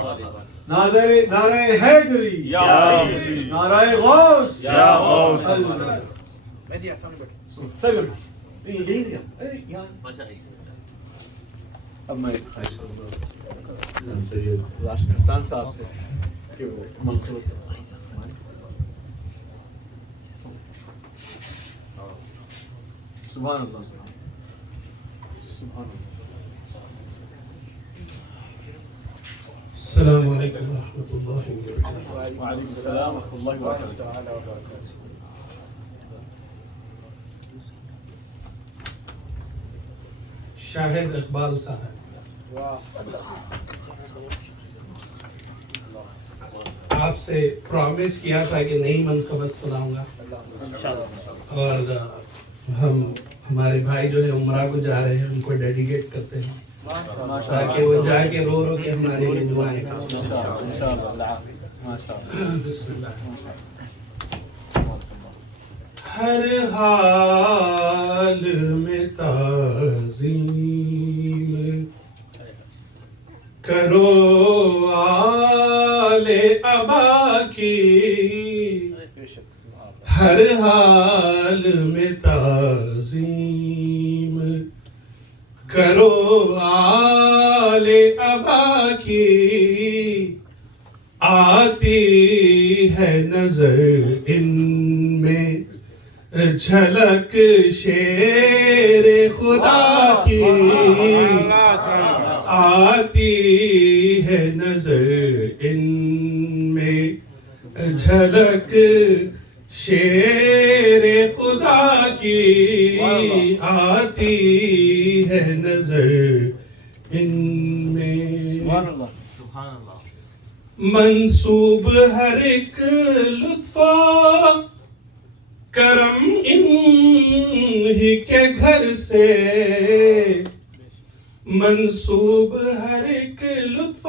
نعرہ حیدری نعرہ غوث اب میں خواہش کروں گا سید راشد احسان صاحب سے کہ وہ منقبت سبحان اللہ سبحان اللہ. السلام علیکم ورحمۃ اللہ وبرکاتہ. وعلیکم السلام ورحمۃ اللہ وبرکاتہ. شاہد اقبال صاحب، آپ سے پرومس کیا تھا کہ نئی منقبت سناؤں گا، اور ہم ہمارے بھائی جو ہے عمرہ کو جا رہے ہیں ان کو ڈیڈیکیٹ کرتے ہیں تاکہ وہ جا کے رو رو کے ہمارے لیے دعائیں کریں. بسم اللہ. ہر حال میں تعظیم کرو آل ابا کی، ہر حال میں تعظیم کرو آل ابا کی. آتی ہے نظر ان میں جھلک شیر خدا کی، آتی ہے نظر ان میں جھلک شیر خدا کی، آتی ہے نظر ان میں. منسوب ہر ایک لطف کرم انہی کے گھر سے، منسوب ہر ایک لطف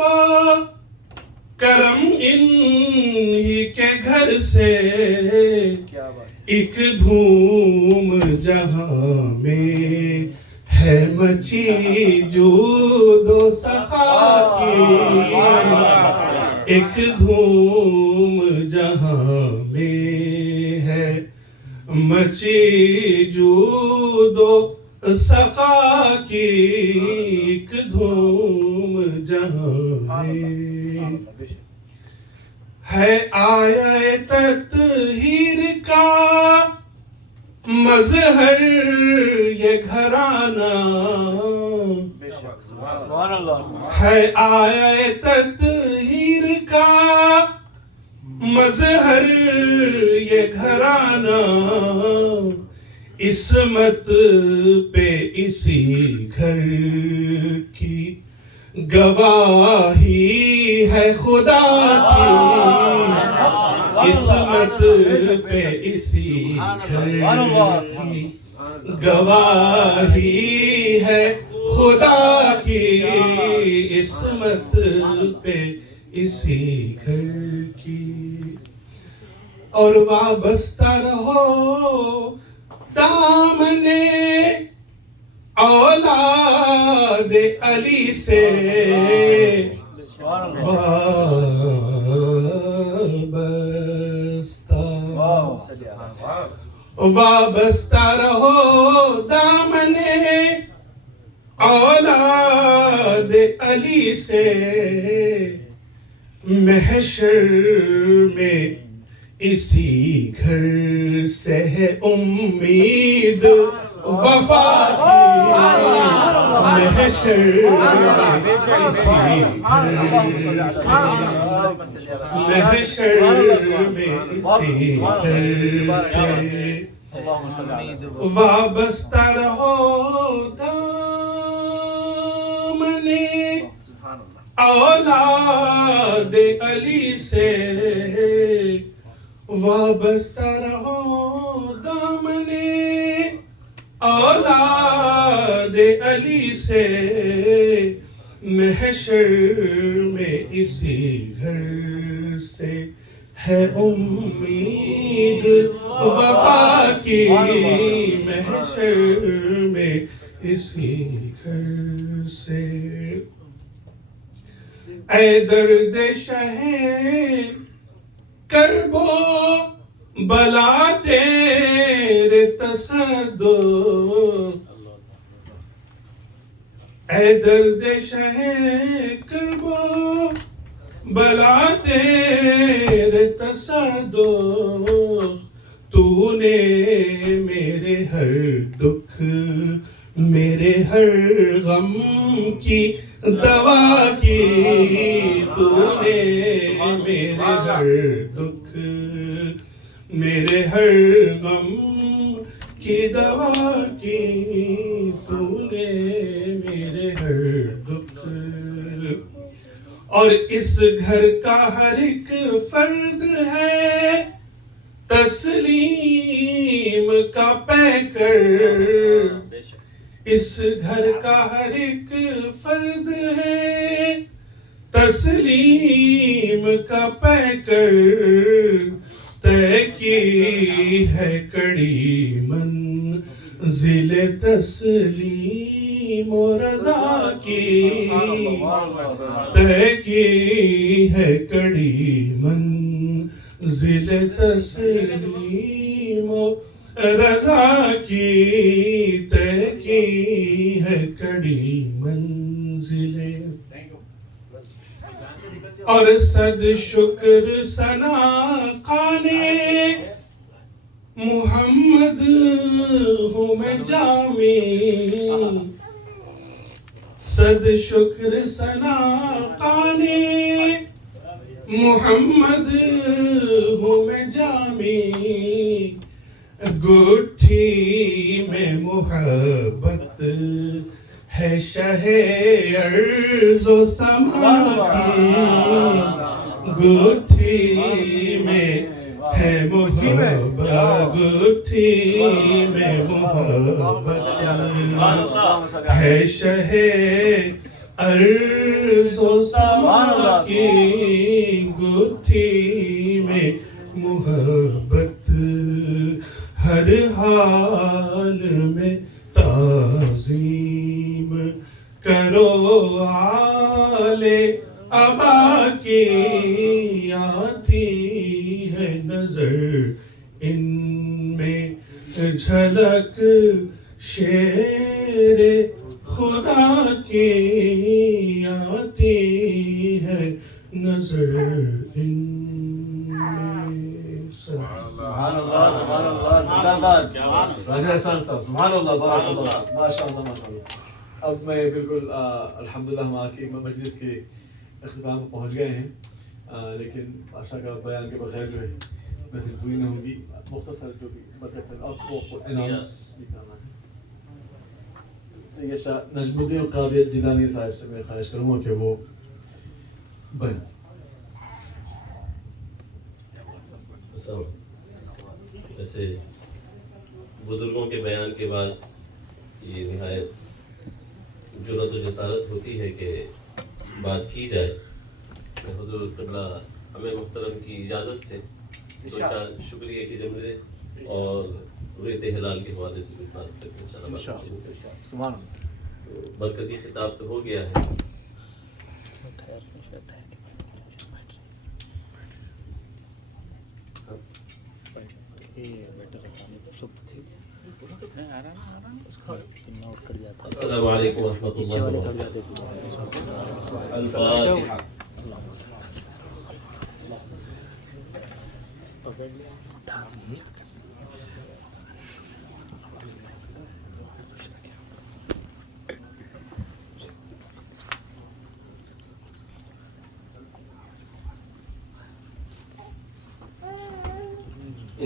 کرم انہی کے گھر سے. ایک دھوم جہاں میں ہے مچی جود و سخا کی، ایک دھوم جہاں میں ہے مچی جود و سخا کی، ایک دھوم جہاں میں ہے. آیا تطہیر کا مظہر یہ گھرانہ ہے، آیا تطہیر کا مظہر یہ گھرانہ. عصمت پہ اسی گھر کی گواہی ہے خدا کی، عصمت پہ اسی گھر کی گواہی ہے خدا کی، عصمت پہ اسی گھر کی. اور وابستہ رہو دامنے اولاد علی سے، وابستہ رہو دامنے اولاد علی سے. محشر میں اسی گھر سے ہے امید وفا کی، محشر میں اسی گھر سے، محشر میں اسی گھر سے. وابستہ رہو دامنے اولاد علی سے، وابستہ رہو دامنے اولاد علی سے. محشر میں اسی گھر سے ہے امید وفا کی، محشر میں اسی گھر سے. اے درد شہ کرب و بلا تیرے تصدق، اے درد شہ کرب و بلا تیرے تصدق، تو نے میرے ہر دکھ میرے ہر غم کی دوا کی، تو نے میرے ہر دکھ میرے ہر غم کی دوا کی، تو نے میرے ہر دکھ، اور اس گھر کا ہر ایک فرد ہے تسلیم کا پیکر، اس گھر کا ہر ایک فرد ہے تسلیم کا پیکر، طے کی ہے کڑی منزل تسلیم و رضا کی، طے کی ہے کڑی منزل تسلیم و رضا کی، طے کی ہے کڑی منزل، اور صد شکر ثنا خانے محمد ہوں میں جامی، صد شکر ثنا خانے محمد ہوں میں جامی، گٹھی میں محبت ہے شہ ارض و سما کی، گٹھی میں ہے محبت، گٹھی میں محبت ہے شہ ارض و سما کی، گٹھی میں محبت ہر حال میں تعظیم کرو آل ابا کی، آتی ہے نظر ان میں جھلک شیر خدا کی، آتی ہے نظر ان میں۔ سبحان اللہ سبحان اللہ، زندہ باد راجہ احسان صاحب، سبحان اللہ، بارک اللہ، ماشاء اللہ ماشاء اللہ۔ اب میں بالکل الحمدللہ ہم آ کے مجلس کے اختتام کو پہنچ گئے ہیں، لیکن آشا کا بیان کے بغیر جو ہے محفل پوری نہ ہوگی، مختصر جو بھی برکت ہے آپ کو اناؤنس بھی کرنا ہے۔ سید شاہ نجم الدین قادری جیلانی صاحب سے میں خواہش کروں گا کہ وہ بیان۔ ویسے بزرگوں کے بیان کے بعد یہ نہایت جرأت و جسارت ہوتی ہے کہ بات کی جائے۔ حضور قبلہ ہمیں محترم کی اجازت سے دو چار شکریہ کے جملے اور ریت ہلال کے حوالے سے بھی بات کرتے ہیں انشاءاللہ۔ تو مرکزی خطاب تو ہو گیا ہے، السلام علیکم ورحمۃ اللہ وبرکاتہ۔ الفاتحہ۔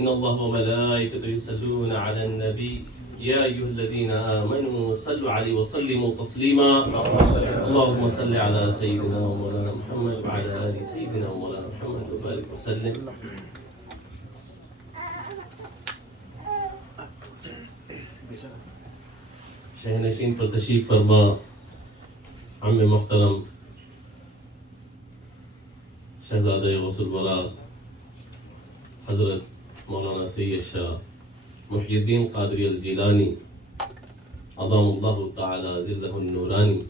إن الله وملائكته يصلون على النبي يا أيها الذين آمنوا صلوا عليه وسلموا تسليما اللهم صل على سيدنا ومولانا محمد وعلى آل سيدنا ومولانا محمد وبارك وسلم۔ شہنشین پر تشریف فرما عم محترم شہزادہ غوث الورا حضرت مولانا سید شاہ محی الدین قادری الجیلانی ادام اللہ تعالی ظلہ النورانی،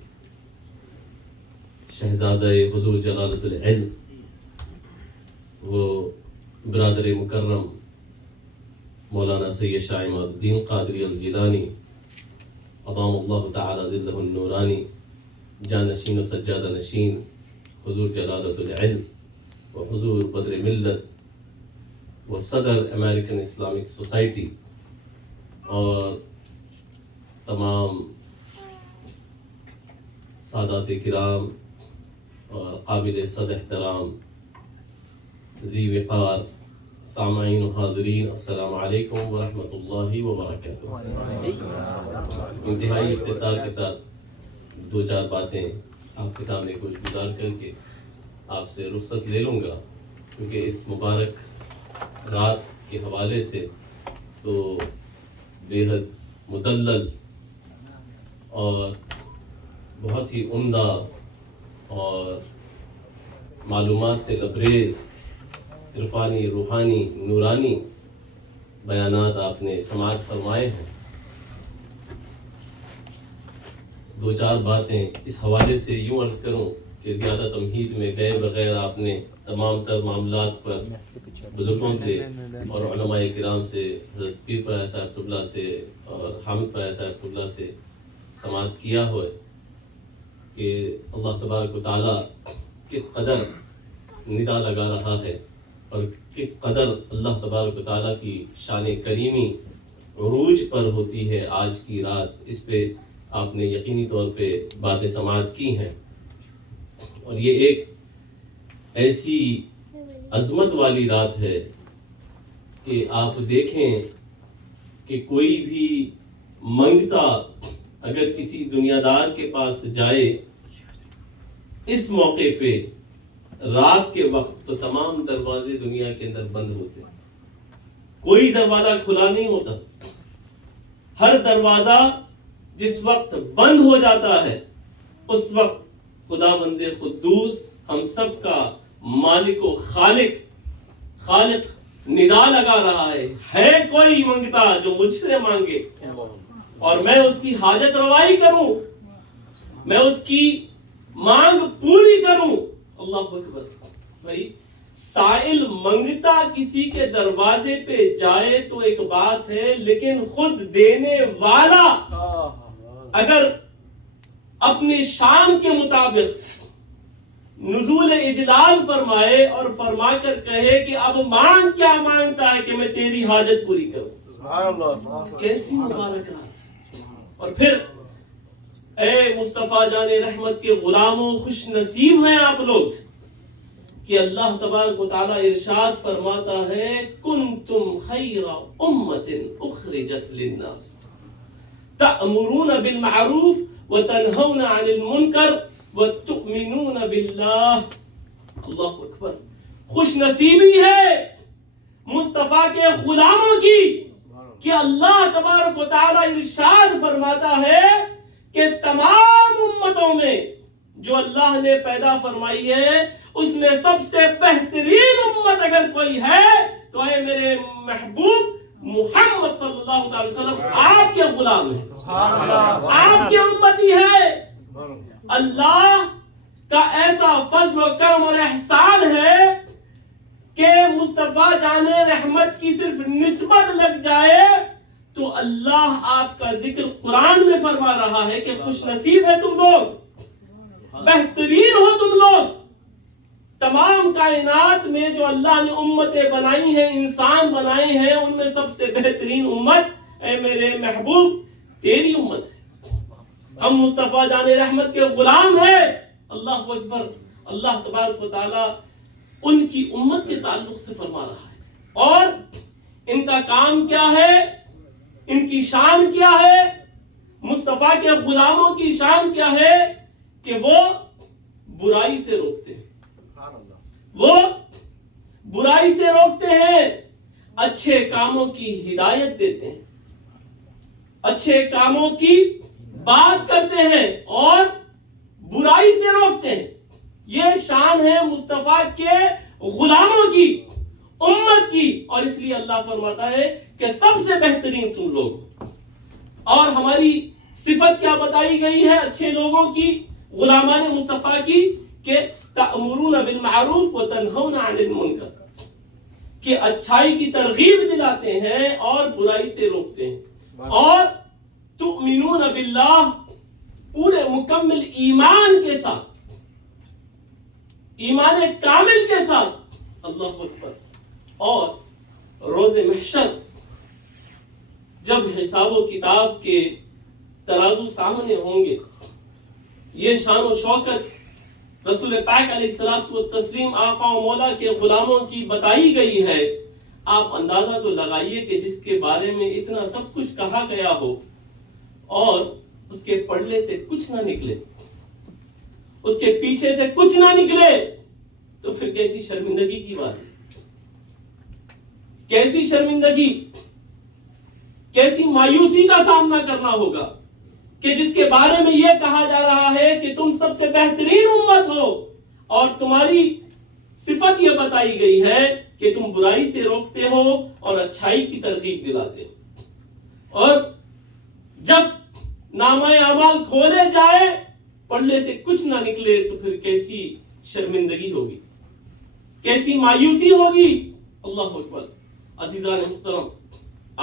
شہزادہ حضور جلالت العلم وہ برادر مکرم مولانا سید شاہ عماد الدین قادری الجیلانی ادام اللہ تعالی ظلہ النورانی جانشین و سجادہ نشین حضور جلالت العلم و حضور بدر ملت و صدر امریکن اسلامک سوسائٹی اور تمام سادات کرام اور قابل صد احترام ذی وقار سامعین و حاضرین، السلام علیکم ورحمۃ اللہ وبرکاتہ۔ انتہائی اختصار کے ساتھ دو چار باتیں آپ کے سامنے کچھ گزار کر کے آپ سے رخصت لے لوں گا، کیونکہ اس مبارک رات کے حوالے سے تو بے حد مدلل اور بہت ہی عمدہ اور معلومات سے لبریز عرفانی، روحانی، نورانی بیانات آپ نے سماعت فرمائے ہیں۔ دو چار باتیں اس حوالے سے یوں عرض کروں کہ زیادہ تمہید میں گئے بغیر آپ نے تمام تر معاملات پر بزرگوں سے اور علماء کرام سے، حضرت پیر پایا صاحب قبلہ سے اور حامد پایا صاحب قبلہ سے سماعت کیا ہوئے کہ اللہ تبارک و تعالیٰ کس قدر ندا لگا رہا ہے اور کس قدر اللہ تبارک و تعالیٰ کی شان کریمی عروج پر ہوتی ہے آج کی رات۔ اس پہ آپ نے یقینی طور پہ باتیں سماعت کی ہیں، اور یہ ایک ایسی عظمت والی رات ہے کہ آپ دیکھیں کہ کوئی بھی منگتا اگر کسی دنیا دار کے پاس جائے اس موقع پہ رات کے وقت، تو تمام دروازے دنیا کے اندر بند ہوتے ہیں، کوئی دروازہ کھلا نہیں ہوتا۔ ہر دروازہ جس وقت بند ہو جاتا ہے اس وقت خداوند قدوس ہم سب کا مالک و خالق ندا لگا رہا ہے کوئی منگتا جو مجھ سے مانگے اور میں اس کی حاجت روائی کروں، میں اس کی مانگ پوری کروں۔ اللہ اکبر۔ بھائی سائل منگتا کسی کے دروازے پہ جائے تو ایک بات ہے، لیکن خود دینے والا اگر اپنی شان کے مطابق نزول اجلال فرمائے اور فرما کر کہے کہ اب مانگ کیا مانگتا ہے کہ میں تیری حاجت پوری کروں، کیسی مبارک رات ہے۔ اور پھر اے مصطفیٰ جان رحمت کے غلاموں، خوش نصیب ہیں آپ لوگ کہ اللہ تبارک و تعالیٰ ارشاد فرماتا ہے کنتم خیر امت اخرجت للناس تأمرون بالمعروف وتنہون عن المنکر وتؤمنون باللہ۔ اللہ اکبر۔ خوش نصیبی ہے مصطفیٰ کے غلاموں کی کہ اللہ تبارک و تعالیٰ ارشاد فرماتا ہے کہ تمام امتوں میں جو اللہ نے پیدا فرمائی ہے اس میں سب سے بہترین امت اگر کوئی ہے تو اے میرے محبوب محمد صلی اللہ علیہ وسلم آپ کے غلام ہیں، آپ کے امتی ہے۔ اللہ کا ایسا فضل و کرم اور احسان ہے کہ مصطفیٰ جان رحمت کی صرف نسبت لگ جائے تو اللہ آپ کا ذکر قرآن میں فرما رہا ہے کہ خوش نصیب ہے تم لوگ، بہترین ہو تم لوگ۔ تمام کائنات میں جو اللہ نے امتیں بنائی ہیں، انسان بنائے ہیں، ان میں سب سے بہترین امت اے میرے محبوب تیری امت ہے۔ ہم مصطفیٰ جان رحمت کے غلام ہیں۔ اللہ اکبر۔ اللہ تبارک و تعالی ان کی امت کے تعلق سے فرما رہا ہے، اور ان کا کام کیا ہے، ان کی شان کیا ہے، مصطفیٰ کے غلاموں کی شان کیا ہے کہ وہ برائی سے روکتے ہیں، وہ برائی سے روکتے ہیں، اچھے کاموں کی ہدایت دیتے ہیں، اچھے کاموں کی بات کرتے ہیں اور برائی سے روکتے ہیں۔ یہ شان ہے مصطفیٰ کے غلاموں کی، امت کی، اور اس لیے اللہ فرماتا ہے کہ سب سے بہترین تم لوگ ہو۔ اور ہماری صفت کیا بتائی گئی ہے اچھے لوگوں کی، غلامان مصطفیٰ کی، کہ تأمرون بالمعروف وتنہون عن المنکر، کہ اچھائی کی ترغیب دلاتے ہیں اور برائی سے روکتے ہیں، اور تؤمنون باللہ، پورے مکمل ایمان کے ساتھ، ایمان کامل کے ساتھ، اللہ اکبر، اور روز محشر جب حساب و کتاب کے ترازو سامنے ہوں گے، یہ شان و شوکت رسول پاک علیہ الصلوۃ والتسلیم آقا و مولا کے غلاموں کی بتائی گئی ہے۔ آپ اندازہ تو لگائیے کہ جس کے بارے میں اتنا سب کچھ کہا گیا ہو اور اس کے پڑھنے سے کچھ نہ نکلے، اس کے پیچھے سے کچھ نہ نکلے، تو پھر کیسی شرمندگی کی بات ہے، کیسی شرمندگی، کیسی مایوسی کا سامنا کرنا ہوگا کہ جس کے بارے میں یہ کہا جا رہا ہے کہ تم سب سے بہترین امت ہو، اور تمہاری صفت یہ بتائی گئی ہے کہ تم برائی سے روکتے ہو اور اچھائی کی ترغیب دلاتے ہو، اور جب نامہ اعمال کھولے جائے پڑھنے سے کچھ نہ نکلے تو پھر کیسی شرمندگی ہوگی، کیسی مایوسی ہوگی۔ اللہ اکبر۔ عزیزان محترم،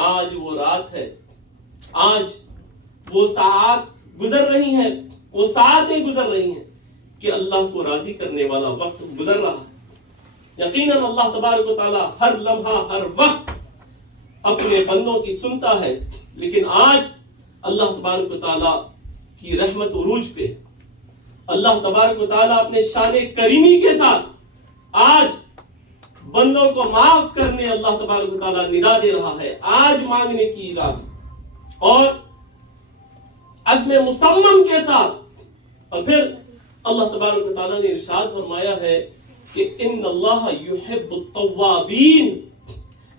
آج وہ رات ہے، آج وہ ساعات گزر رہی ہیں، وہ ساعتیں گزر رہی ہیں کہ اللہ کو راضی کرنے والا وقت گزر رہا ہے۔ یقیناً اللہ تبارک و تعالی ہر لمحہ ہر وقت اپنے بندوں کی سنتا ہے، لیکن آج اللہ تبارک و تعالی کی رحمت عروج پہ، اللہ تبارک و تعالی اپنے شان کریمی کے ساتھ آج بندوں کو معاف کرنے اللہ تبارک و تعالی ندا دے رہا ہے۔ آج مانگنے کی رات، اور عزم مصمم کے ساتھ، اور پھر اللہ تبارک و تعالی نے ارشاد فرمایا ہے کہ ان اللہ یحب التوابین،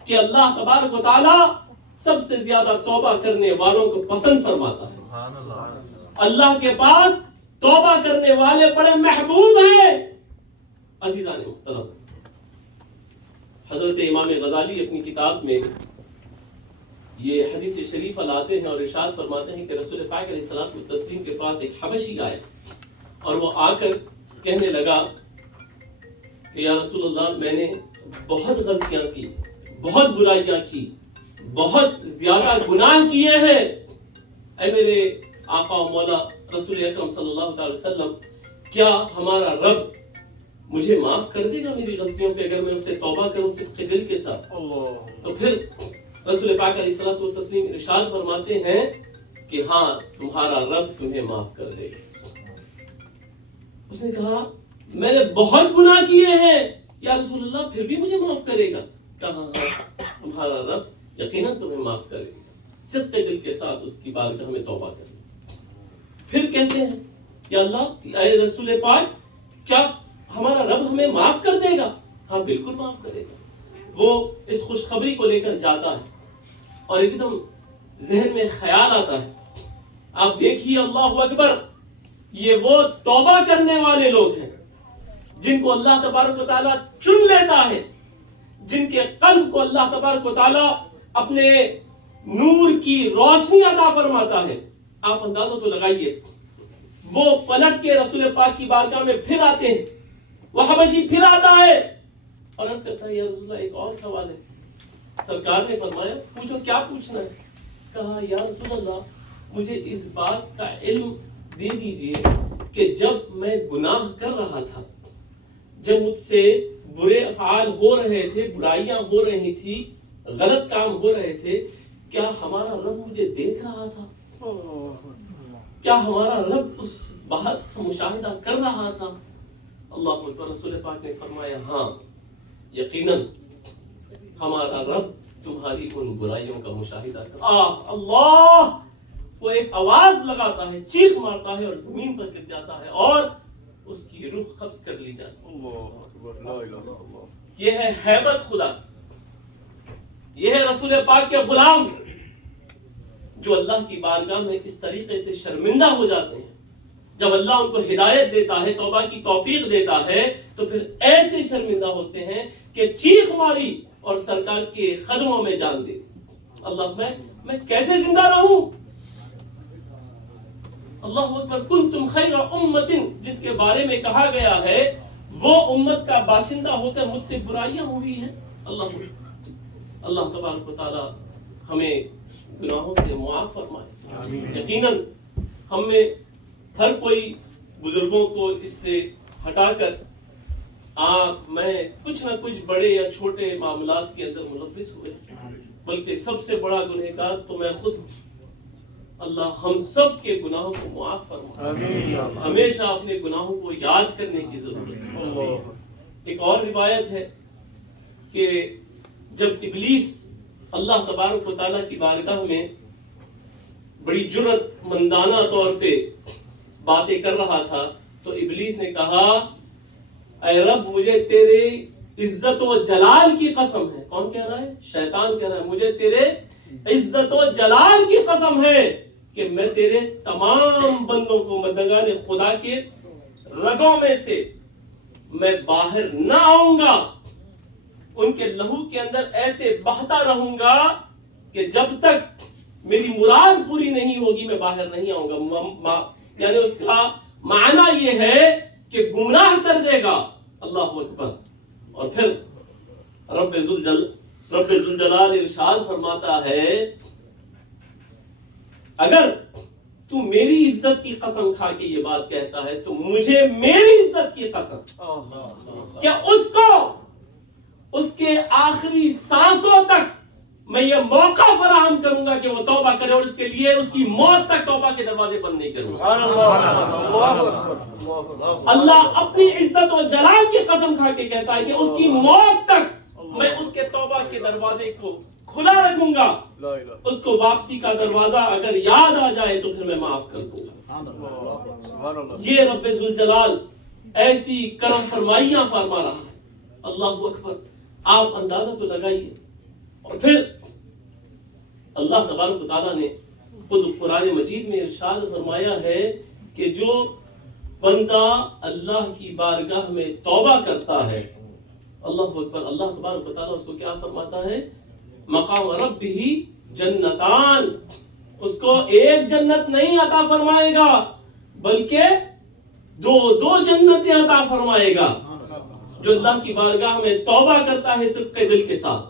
کہ اللہ تبارک و تعالی سب سے زیادہ توبہ کرنے والوں کو پسند فرماتا ہے۔ اللہ کے پاس توبہ کرنے والے بڑے محبوب ہیں۔ عزیزان محترم، حضرت امام غزالی اپنی کتاب میں یہ حدیث شریفہ لاتے ہیں اور ارشاد فرماتے ہیں کہ رسول پاک علیہ الصلوۃ والتسلیم کے پاس ایک حبشی آیا اور وہ آ کر کہنے لگا کہ یا رسول اللہ، میں نے بہت غلطیاں کی، بہت برائیاں کی، بہت زیادہ گناہ کیے ہیں، اے میرے آقا و مولا رسول اکرم صلی اللہ علیہ وسلم، کیا ہمارا رب مجھے معاف کر دے گا میری غلطیوں پہ اگر میں اسے توبہ کروں صدق دل کے ساتھ؟ تو پھر رسول پاک علیہ الصلوۃ والتسلیم ارشاد فرماتے ہیں کہ ہاں، تمہارا رب تمہیں معاف کر دے گا۔ اس نے کہا میں نے بہت گناہ کیے ہیں یا رسول اللہ، پھر بھی مجھے معاف کرے گا؟ کہا ہاں، تمہارا رب یقیناً تمہیں معاف کرے گا، صدق دل کے ساتھ اس کی بارگاہ میں توبہ کرنا۔ پھر کہتے ہیں یا اللہ، اے رسول پاک، کیا ہمارا رب ہمیں معاف کر دے گا؟ ہاں بالکل معاف کرے گا۔ وہ اس خوشخبری کو لے کر جاتا ہے اور ایک دم ذہن میں خیال آتا ہے، آپ دیکھیے اللہ اکبر، یہ وہ توبہ کرنے والے لوگ ہیں جن کو اللہ تبارک و تعالیٰ چن لیتا ہے، جن کے قلب کو اللہ تبارک و تعالیٰ اپنے نور کی روشنی عطا فرماتا ہے۔ آپ اندازہ تو لگائیے، وہ پلٹ کے رسول پاک کی بارگاہ میں پھر آتے ہیں، وہ حبشی پھر آتا ہے اور عرض کرتا ہے یا رسول اللہ، ایک اور سوال ہے۔ سرکار نے فرمایا پوچھو، کیا پوچھنا ہے؟ کہا یا رسول اللہ، مجھے اس بات کا علم دے دیجئے کہ جب میں گناہ کر رہا تھا، جب مجھ سے برے افعال ہو رہے تھے، برائیاں ہو رہی تھی، غلط کام ہو رہے تھے، کیا ہمارا رب مجھے دیکھ رہا تھا؟ کیا ہمارا رب اس بات کا مشاہدہ کر رہا تھا؟ اللہ اکبر۔ رسول پاک نے فرمایا ہاں، یقیناً ہمارا رب تمہاری ان برائیوں کا مشاہدہ کر رہا ہے۔ اللہ، وہ ایک آواز لگاتا ہے، چیخ مارتا ہے اور زمین پر گر جاتا ہے اور اس کی روح قبض کر لی جاتی ہے۔ یہ ہے ہیبت خدا، یہ ہے رسول پاک کے غلام جو اللہ کی بارگاہ میں اس طریقے سے شرمندہ ہو جاتے ہیں۔ جب اللہ ان کو ہدایت دیتا ہے، توبہ کی توفیق دیتا ہے، تو پھر ایسے شرمندہ ہوتے ہیں کہ چیخ ماری اور سرکار کے قدموں میں جان دے۔ اللہ، میں کیسے زندہ رہوں؟ اللہ اکبر، کنتم خیر امت، جس کے بارے میں کہا گیا ہے وہ امت کا باشندہ ہو کر مجھ سے برائیاں ہوئی ہیں. اللہ تبارک و تعالی ہمیں گناہوں سے معاف فرمائے. یقیناً ہم میں ہر کوئی بزرگوں کو اس سے ہٹا کر آپ میں کچھ نہ کچھ بڑے یا چھوٹے معاملات کے اندر ملوث ہوئے ہیں، بلکہ سب سے بڑا گنہگار تو میں خود ہوں. اللہ ہم سب کے گناہوں کو معاف فرمائے. ہمیشہ اپنے گناہوں کو یاد کرنے کی ضرورت ہے. ایک اور روایت ہے کہ جب ابلیس اللہ تبارک و تعالیٰ کی بارگاہ میں بڑی جرأت مندانہ طور پہ باتیں کر رہا تھا تو ابلیس نے کہا اے رب مجھے تیرے عزت و جلال کی قسم ہے. کون کہہ رہا ہے؟ شیطان کہہ رہا ہے مجھے تیرے عزت و جلال کی قسم ہے کہ میں تیرے تمام بندوں کو بندگان خدا کے رگوں میں سے میں باہر نہ آؤں گا، ان کے لہو کے اندر ایسے بہتا رہوں گا کہ جب تک میری مراد پوری نہیں ہوگی میں باہر نہیں آؤں گا. یعنی اس کا معنی یہ ہے کہ گمراہ کر دے گا. اللہ اکبر. اور پھر رب ذوالجلال ارشاد فرماتا ہے اگر تو میری عزت کی قسم کھا کے یہ بات کہتا ہے تو مجھے میری عزت کی قسم کیا اس کے آخری سانسوں تک میں یہ موقع فراہم کروں گا کہ وہ توبہ کرے، اور اس کے لیے اس کی موت تک توبہ کے دروازے بند نہیں کروں گا. اللہ اپنی عزت و جلال کی قسم کھا کے کہتا ہے کہ اس کی موت تک میں اس کے توبہ کے دروازے کو کھلا رکھوں گا. اس کو واپسی کا دروازہ اگر یاد آ جائے تو پھر میں معاف کر دوں گا. یہ رب ذوالجلال ایسی کرم فرمائیاں فرما رہا ہے. اللہ اکبر. آپ اندازہ تو لگائیے. اور پھر اللہ تبارک و تعالیٰ نے خود قرآن مجید میں ارشاد فرمایا ہے کہ جو بندہ اللہ کی بارگاہ میں توبہ کرتا ہے، اللہ اکبر، اللہ تبارک و تعالیٰ اس کو کیا فرماتا ہے؟ مقام ربہ جنتان. اس کو ایک جنت نہیں عطا فرمائے گا بلکہ دو جنتیں عطا فرمائے گا. جو اللہ کی بارگاہ میں توبہ کرتا ہے صدق دل کے ساتھ،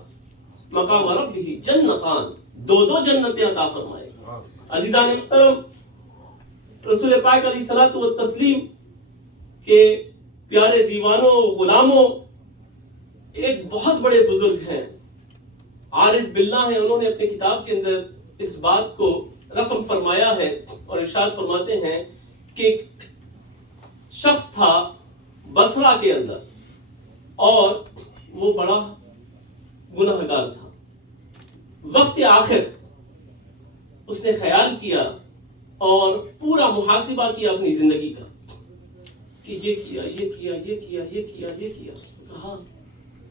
مقام ربہ جنتان، دو جنتیں عطا فرمائے گا. عزیزان محترم، رسول پاک علیہ الصلوۃ والتسلیم کے پیارے دیوانوں غلاموں، ایک بہت بڑے بزرگ ہیں، عارف باللہ ہیں. انہوں نے اپنی کتاب کے اندر اس بات کو رقم فرمایا ہے اور ارشاد فرماتے ہیں کہ ایک شخص تھا بصرہ کے اندر اور وہ بڑا گناہگار تھا. وقت آخر اس نے خیال کیا اور پورا محاسبہ کیا اپنی زندگی کا کہ یہ کیا، یہ کیا، یہ کیا، یہ کیا، یہ کیا. کہا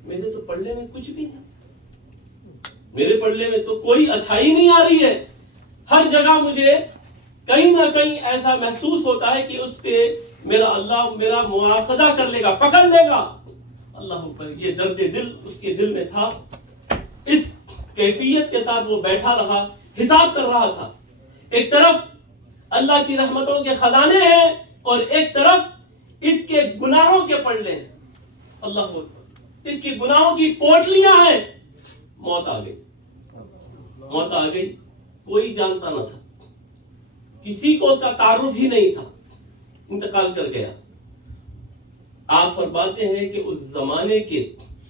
میرے تو پلڑے میں کچھ بھی نہیں، میرے پلڑے میں تو کوئی اچھائی نہیں آ رہی ہے. ہر جگہ مجھے کہیں نہ کہیں ایسا محسوس ہوتا ہے کہ اس پہ اللہ میرا مواخذہ کر لے گا، پکڑ لے گا. اللہ پر یہ درد دل اس کے دل میں تھا. اس کیفیت کے ساتھ وہ بیٹھا رہا، حساب کر رہا تھا. ایک طرف اللہ کی رحمتوں کے خزانے ہیں اور ایک طرف اس کے گناہوں کے پلڑے ہیں. اللہ اکبر. اس کے گناہوں کی پوٹلیاں ہیں. موت آ گئی. موت آ گئی. کوئی جانتا نہ تھا، کسی کو اس کا تعارف ہی نہیں تھا. انتقال کر گیا. آپ فرماتے ہیں کہ اس زمانے کے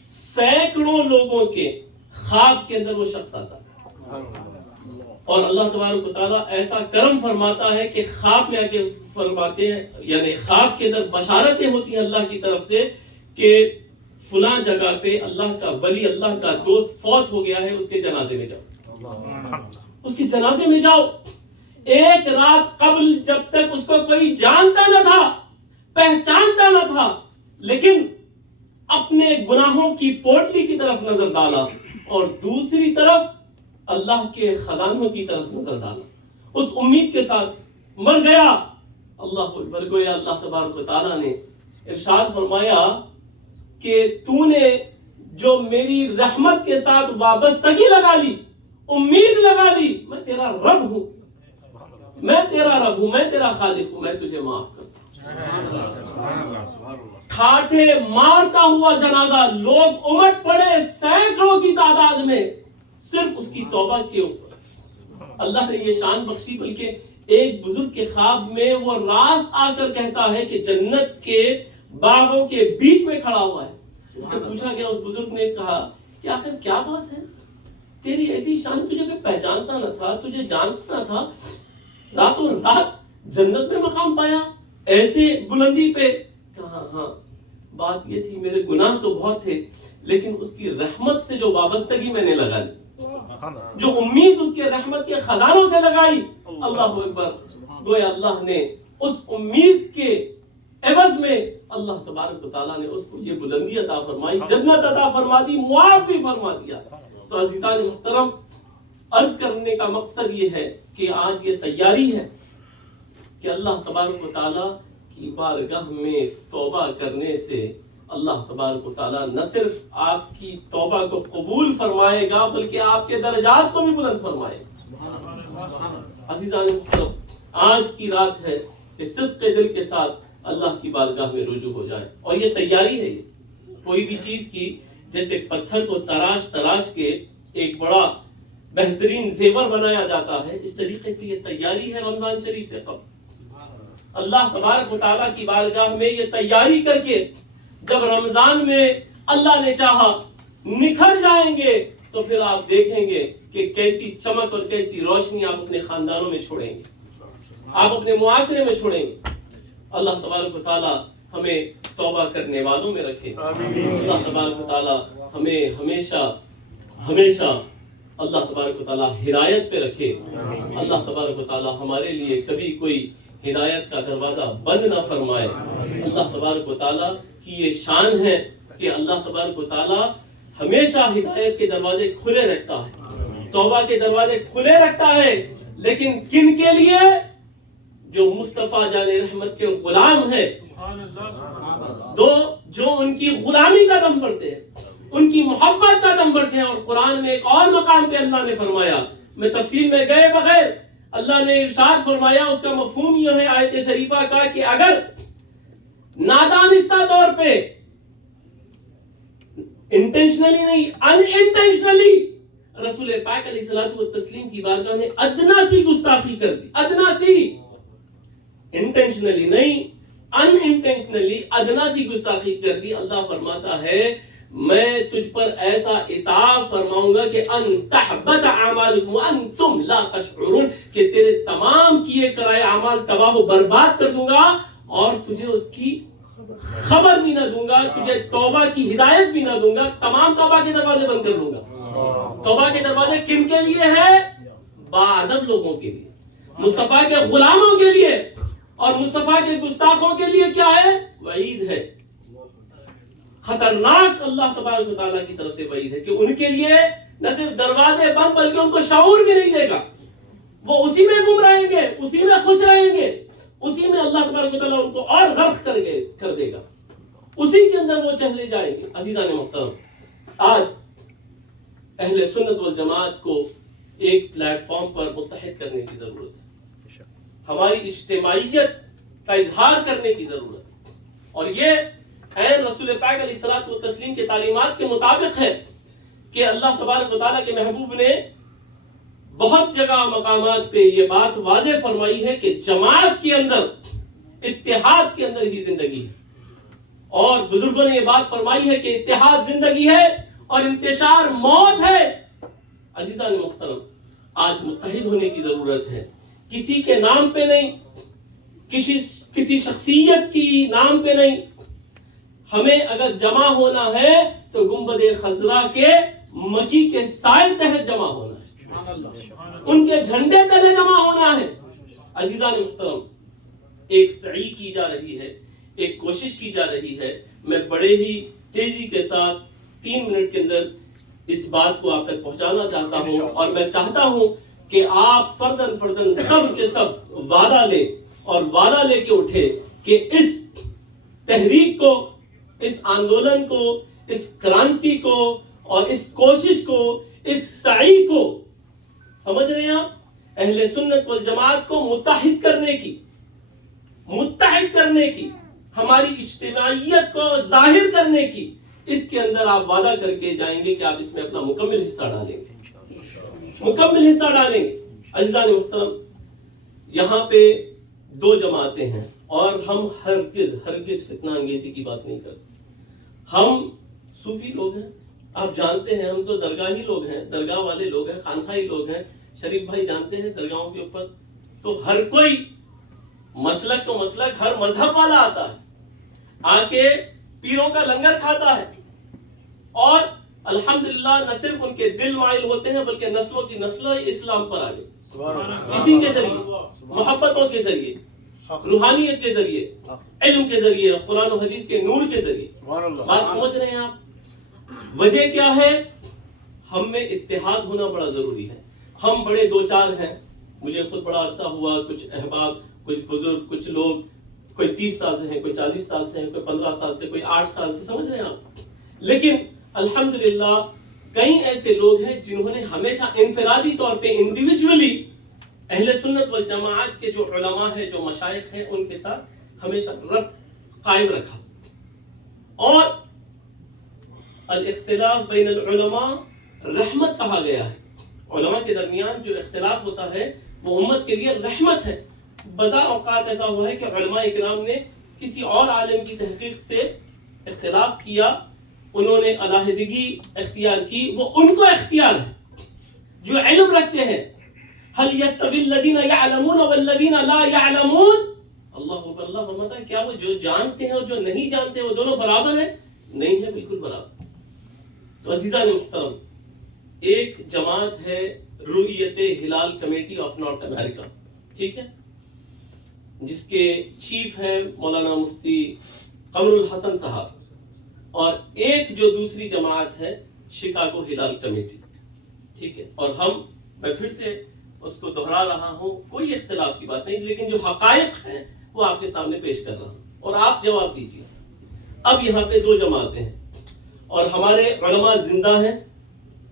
سینکڑوں لوگوں کے خواب کے اندر وہ شخص آتا ہے اور اللہ تبارک و تعالیٰ ایسا کرم فرماتا ہے کہ خواب میں آ کے فرماتے ہیں، یعنی خواب کے اندر بشارتیں ہوتی ہیں اللہ کی طرف سے کہ فلاں جگہ پہ اللہ کا ولی، اللہ کا دوست فوت ہو گیا ہے، اس کے جنازے میں جاؤ. اس کے جنازے میں جاؤ. ایک رات قبل جب تک اس کو کوئی جانتا نہ تھا، پہچانتا نہ تھا، لیکن اپنے گناہوں کی پوٹلی کی طرف نظر ڈالا اور دوسری طرف اللہ کے خزانوں کی طرف نظر ڈالا. اس امید کے ساتھ مر گیا. اللہ اکبر. گویا اللہ تبارک و تعالیٰ نے ارشاد فرمایا کہ تو نے جو میری رحمت کے ساتھ وابستگی لگا لی، امید لگا لی، میں تیرا رب ہوں. میں تیرا رب ہوں، میں تیرا خالق ہوں، میں تجھے معاف کرتا ہوں۔ ٹھاٹھے مارتا ہوا جنازہ، لوگ امٹ پڑے سینکڑوں کی تعداد میں صرف اس کی توبہ کے اوپر۔ اللہ نے یہ شان بخشی، بلکہ ایک بزرگ کے خواب میں وہ راست آ کر کہتا ہے کہ جنت کے باغوں کے بیچ میں کھڑا ہوا ہے۔ اس سے پوچھا گیا، اس بزرگ نے کہا کہ آخر کیا بات ہے، تیری ایسی شان، تجھے کہ پہچانتا نہ تھا، تجھے جانتا نہ تھا، راتوں رات جنت میں مقام پایا ایسے بلندی پہ؟ کہا ہاں، بات یہ تھی میرے گناہ تو بہت تھے، لیکن اس کی رحمت سے جو وابستگی میں نے لگا لی، جو امید اس کے رحمت کے خزانوں سے لگائی، اللہ اکبر، گویا اللہ نے اس امید کے عوض میں اللہ تبارک و تعالیٰ نے اس کو یہ بلندی عطا فرمائی، جنت عطا فرما دی، معاف بھی فرما دیا۔ تو عزیزان محترم، عرض کرنے کا مقصد یہ ہے کہ آج یہ تیاری ہے کہ اللہ تبارک و تعالیٰ کی بارگاہ میں توبہ کرنے سے اللہ تبارک و تعالیٰ نہ صرف آپ کی توبہ کو قبول فرمائے گا، بلکہ آپ کے درجات کو بھی بلند فرمائے گا۔ عزیزان محترم، آج کی رات ہے کہ صدق دل کے ساتھ اللہ کی بارگاہ میں رجوع ہو جائے، اور یہ تیاری ہے۔ یہ کوئی بھی چیز کی جیسے پتھر کو تراش کے ایک بڑا بہترین زیور بنایا جاتا ہے، اس طریقے سے یہ تیاری ہے رمضان شریف سے قبل۔ اللہ تبارک و تعالیٰ کی بارگاہ میں یہ تیاری کر کے جب رمضان میں اللہ نے چاہا نکھر جائیں گے، تو پھر آپ دیکھیں گے کہ کیسی چمک اور کیسی روشنی آپ اپنے خاندانوں میں چھوڑیں گے، آپ اپنے معاشرے میں چھوڑیں گے۔ اللہ تبارک و تعالیٰ ہمیں توبہ کرنے والوں میں رکھے۔ اللہ تبارک و تعالیٰ ہمیں ہمیشہ اللہ تبارک و تعالیٰ ہدایت پہ رکھے۔ اللہ تبارک و تعالیٰ ہمارے لیے کبھی کوئی ہدایت کا دروازہ بند نہ فرمائے۔ اللہ تبارک و تعالیٰ کی یہ شان ہے کہ اللہ تبارک و تعالیٰ ہمیشہ ہدایت کے دروازے کھلے رکھتا ہے، توبہ کے دروازے کھلے رکھتا ہے، لیکن کن کے لیے؟ جو مصطفیٰ جان رحمت کے غلام ہیں، جو ان کی غلامی کا دم بڑھتے ہیں، ان کی محبت کا دم بڑھتے ہیں۔ اور قرآن میں ایک اور مقام پہ اللہ نے فرمایا، میں تفصیل میں گئے بغیر اللہ نے ارشاد فرمایا، اس کا مفہوم یہ ہے آیت شریفہ کا کہ اگر نادانستہ طور پہ، انٹینشنلی نہیں، ان انٹینشنلی رسول پاک علیہ الصلوۃ والتسلیم کی بارگاہ میں ادنا سی گستاخی کر دی، ادنا سی، انٹینشنلی نہیں، ان انٹینشنلی ادنا سی گستاخی کر دی، اللہ فرماتا ہے میں تجھ پر ایسا عتاب فرماؤں گا کہ ان تحبط اعمالکم وانتم لا تشعرون، کہ تیرے تمام کیے کرائے اعمال تباہ و برباد کر دوں گا، اور تجھے اس کی خبر بھی نہ دوں گا، تجھے توبہ کی ہدایت بھی نہ دوں گا، تمام توبہ کے دروازے بند کر دوں گا۔ توبہ کے دروازے کن کے لیے ہے؟ باادب لوگوں کے لیے، مصطفیٰ کے غلاموں کے لیے، اور مصطفیٰ کے گستاخوں کے لیے کیا ہے؟ وعید ہے، خطرناک اللہ تبارک و تعالیٰ کی طرف سے وعید ہے کہ ان کے لیے نہ صرف دروازے بند بلکہ ان کو شعور بھی نہیں دے گا، وہ اسی میں گم رہیں گے، اسی میں خوش رہیں گے، اسی میں اللہ تبارک و تعالیٰ ان کو اور غرق کر دے گا، اسی کے اندر وہ چلے جائیں گے۔ عزیزان محترم، آج اہل سنت والجماعت کو ایک پلیٹ فارم پر متحد کرنے کی ضرورت ہے، ہماری اجتماعیت کا اظہار کرنے کی ضرورت ہے، اور یہ عین رسول پاک علیہ الصلوۃ والتسلیم کے تعلیمات کے مطابق ہے کہ اللہ تبارک و تعالیٰ کے محبوب نے بہت جگہ مقامات پہ یہ بات واضح فرمائی ہے کہ جماعت کے اندر، اتحاد کے اندر ہی زندگی ہے، اور بزرگوں نے یہ بات فرمائی ہے کہ اتحاد زندگی ہے اور انتشار موت ہے۔ عزیزان محترم، آج متحد ہونے کی ضرورت ہے، کسی کے نام پہ نہیں، کسی شخصیت کی نام پہ نہیں، ہمیں اگر جمع ہونا ہے تو گنبد خضرا کے مکی کے سائے تحت جمع ہونا ہے، ان کے جھنڈے تلے جمع ہونا ہے۔ عزیزان محترم، ایک سعی کی جا رہی ہے، ایک کوشش کی جا رہی ہے، میں بڑے ہی تیزی کے ساتھ 3 منٹ کے اندر اس بات کو آپ تک پہنچانا چاہتا ہوں، اور میں چاہتا ہوں کہ آپ فردن سب کے سب وعدہ لیں اور وعدہ لے کے اٹھے کہ اس تحریک کو، اس آندولن کو، اس کرانتی کو، اور اس کوشش کو، اس سعی کو، سمجھ رہے ہیں آپ، اہل سنت والجماعت کو متحد کرنے کی ہماری اجتماعیت کو ظاہر کرنے کی، اس کے اندر آپ وعدہ کر کے جائیں گے کہ آپ اس میں اپنا مکمل حصہ ڈالیں گے۔ عزیزان محترم، یہاں پہ دو جماعتیں ہیں اور ہم ہرگز فتنہ انگیزی کی بات نہیں کرتے۔ ہم صوفی لوگ ہیں، آپ جانتے ہیں، ہم تو درگاہی لوگ ہیں، درگاہ والے لوگ ہیں، خانخاہی لوگ ہیں۔ شریف بھائی جانتے ہیں درگاہوں کے اوپر تو ہر کوئی مسلک تو مسلک، ہر مذہب والا آتا ہے، آ کے پیروں کا لنگر کھاتا ہے، اور الحمدللہ نہ صرف ان کے دل مائل ہوتے ہیں بلکہ نسلوں کی نسلیں اسلام پر آ گئے، اسی کے ذریعے، محبتوں کے ذریعے، روحانیت کے ذریعے، علم کے ذریعے، قرآن و حدیث کے نور کے ذریعے۔ بات سمجھ رہے ہیں آپ؟ وجہ کیا ہے؟ ہم میں اتحاد ہونا بڑا ضروری ہے۔ ہم بڑے دو چار ہیں، مجھے خود بڑا عرصہ ہوا، کچھ احباب، کچھ بزرگ، کچھ لوگ، کوئی 30 سال سے ہیں، کوئی 40 سال سے ہیں، کوئی 15 سال سے، کوئی 8 سال سے، سمجھ رہے ہیں آپ؟ لیکن الحمدللہ کئی ایسے لوگ ہیں جنہوں نے ہمیشہ انفرادی طور پہ انڈیویجولی اہل سنت والجماعت کے جو علماء ہیں، جو مشائخ ہیں، ان کے ساتھ ہمیشہ ربط قائم رکھا۔ اور الاختلاف بین العلماء رحمت کہا گیا ہے۔ علماء کے درمیان جو اختلاف ہوتا ہے وہ امت کے لیے رحمت ہے۔ بزا اوقات ایسا ہوا ہے کہ علماء اکرام نے کسی اور عالم کی تحقیق سے اختلاف کیا، انہوں نے علیحدگی اختیار کی، وہ ان کو اختیار ہے جو علم رکھتے ہیں۔ هل يستوي الذين يعلمون والذين لا يعلمون؟ اللہ اکبر، اللہ فرماتا ہے کیا وہ جو جانتے ہیں اور جو نہیں جانتے وہ دونوں برابر ہیں؟ نہیں ہے، بالکل برابر۔ تو عزیزان محترم، ایک جماعت ہے رؤیت ہلال کمیٹی آف نارتھ امریکہ، ٹھیک ہے، جس کے چیف ہیں مولانا مفتی قمر الحسن صاحب، اور ایک جو دوسری جماعت ہے شکاگو ہلال کمیٹی، ٹھیک ہے۔ اور میں پھر سے اس کو دہرا رہا ہوں، کوئی اختلاف کی بات نہیں، لیکن جو حقائق ہیں وہ آپ کے سامنے پیش کر رہا ہوں اور آپ جواب دیجیے۔ اب یہاں پہ دو جماعتیں ہیں اور ہمارے علماء زندہ ہیں،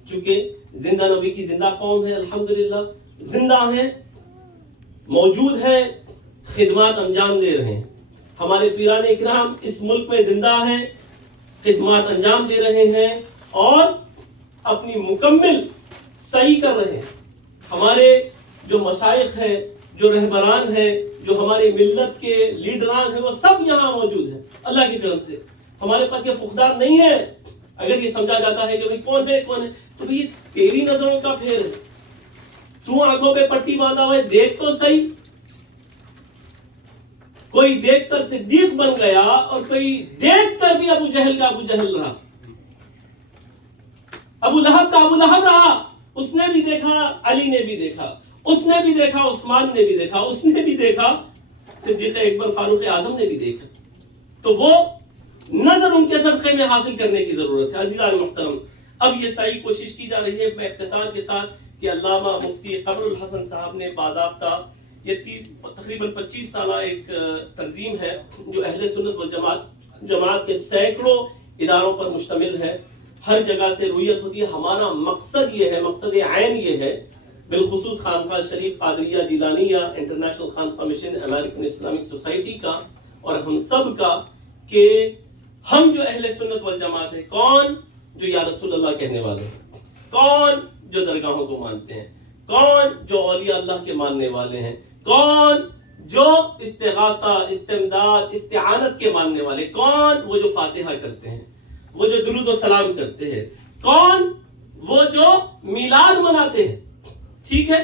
چونکہ زندہ نبی کی زندہ قوم ہے، الحمدللہ زندہ ہیں، موجود ہیں، خدمات انجام دے رہے ہیں۔ ہمارے پیران اکرام اس ملک میں زندہ ہیں، خدمات انجام دے رہے ہیں اور اپنی مکمل صحیح کر رہے ہیں۔ ہمارے جو مشائخ ہیں، جو رہبران ہیں، جو ہمارے ملت کے لیڈران ہیں، وہ سب یہاں موجود ہیں اللہ کی کرم سے۔ ہمارے پاس یہ فقدان نہیں ہے۔ اگر یہ سمجھا جاتا ہے کہ بھئی کون ہے تو بھئی تیری نظروں کا پھیر ہے، تو آنکھوں پہ پٹی باندھا ہوئے دیکھ تو صحیح۔ کوئی دیکھ کر صدیق بن گیا اور کوئی دیکھ کر بھی ابو جہل کا ابو جہل رہا، ابو لہب کا ابو لہب رہا۔ اس نے بھی دیکھا، علی نے بھی دیکھا، اس نے بھی دیکھا، عثمان نے بھی دیکھا، اس نے بھی دیکھا، صدیق اکبر فاروق اعظم نے بھی دیکھا۔ تو وہ نظر ان کے صدقے میں حاصل کرنے کی ضرورت ہے۔ عزیزان محترم، اب یہ صحیح کوشش کی جا رہی ہے میں اختصار کے ساتھ کہ علامہ مفتی قمر الحسن صاحب نے باضابطہ یہ تقریباً 25 سالہ ایک تنظیم ہے جو اہل سنت والجماعت کے سینکڑوں اداروں پر مشتمل ہے، ہر جگہ سے رویت ہوتی ہے۔ ہمارا مقصد یہ ہے، مقصد عین یہ ہے، بالخصوص خانقاہ شریف قادریہ جیلانیہ انٹرنیشنل خانقاہ مشن امریکن اسلامک سوسائٹی کا اور ہم سب کا، کہ ہم جو اہل سنت والجماعت ہے، کون جو یا رسول اللہ کہنے والے ہیں، کون جو درگاہوں کو مانتے ہیں، کون جو اولیاء اللہ کے ماننے والے ہیں، کون جو استغاثہ، استمداد، استعانت کے ماننے والے، کون وہ جو فاتحہ کرتے ہیں، وہ جو درود و سلام کرتے ہیں، کون وہ جو میلاد مناتے ہیں، ٹھیک ہے۔